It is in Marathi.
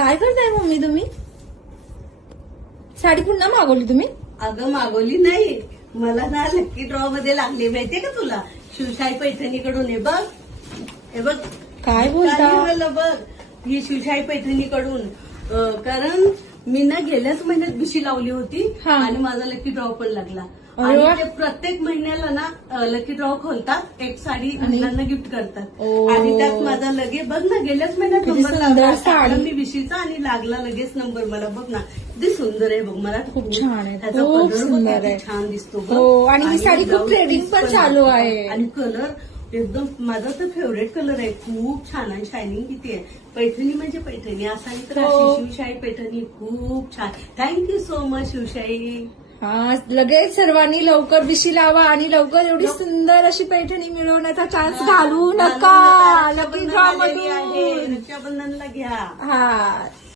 काय करताय मम्मी तुम्ही? साडी पुन्हा मागवली तुम्ही? अगं मागवली नाही, मला ना लक्की ड्रॉ मध्ये लागले माहितीये का तुला? शिवशाही पैठणीकडून हे बघ, हे बघ काय बोलता? मला बघ, ही शिवशाही पैठणीकडून कारण मी ना गेल्याच महिन्यात बिशी लावली होती हा. आणि माझा लकी ड्रॉ पण लागला. अरे वा. आणि ते प्रत्येक महिन्याला ना लकी ड्रॉ खोलतात, एक साडी मुलांना गिफ्ट करतात ओ. आणि त्यात माझा लगे बघ ना गेल्याच महिन्यात किती नंबर सुंदर लागला. साडी. टाकला मी बिशीचा आणि लागला लगेच नंबर. मला बघ ना किती सुंदर आहे बघ, मला खूप छान आहे, ह्याचा खूप कलर बघ सुंदर किती आहे. छान दिसतो बघ. हो, आणि ही साडी खूप ब्लाऊज ट्रेंडिंग पीस पण चालू बघ. आहे. आणि कलर एकदम माझा तर फेवरेट कलर आहे, खूप छान आहे. शायनिंग किती आहे. पैठणी म्हणजे पैठणी, असाही तर हो. अशी शिवशाही पैठणी खूप छान. Thank you so much Shivshahi. हा, लगेच सर्वांनी लवकर बिशी लावा आणि लवकर एवढी सुंदर अशी पैठणी मिळवण्याचा चान्स घालू नका. लकी ड्रॉ रक्षाबंधन आलेली आहे, मधून. रक्षाबंधनला घ्या. हा.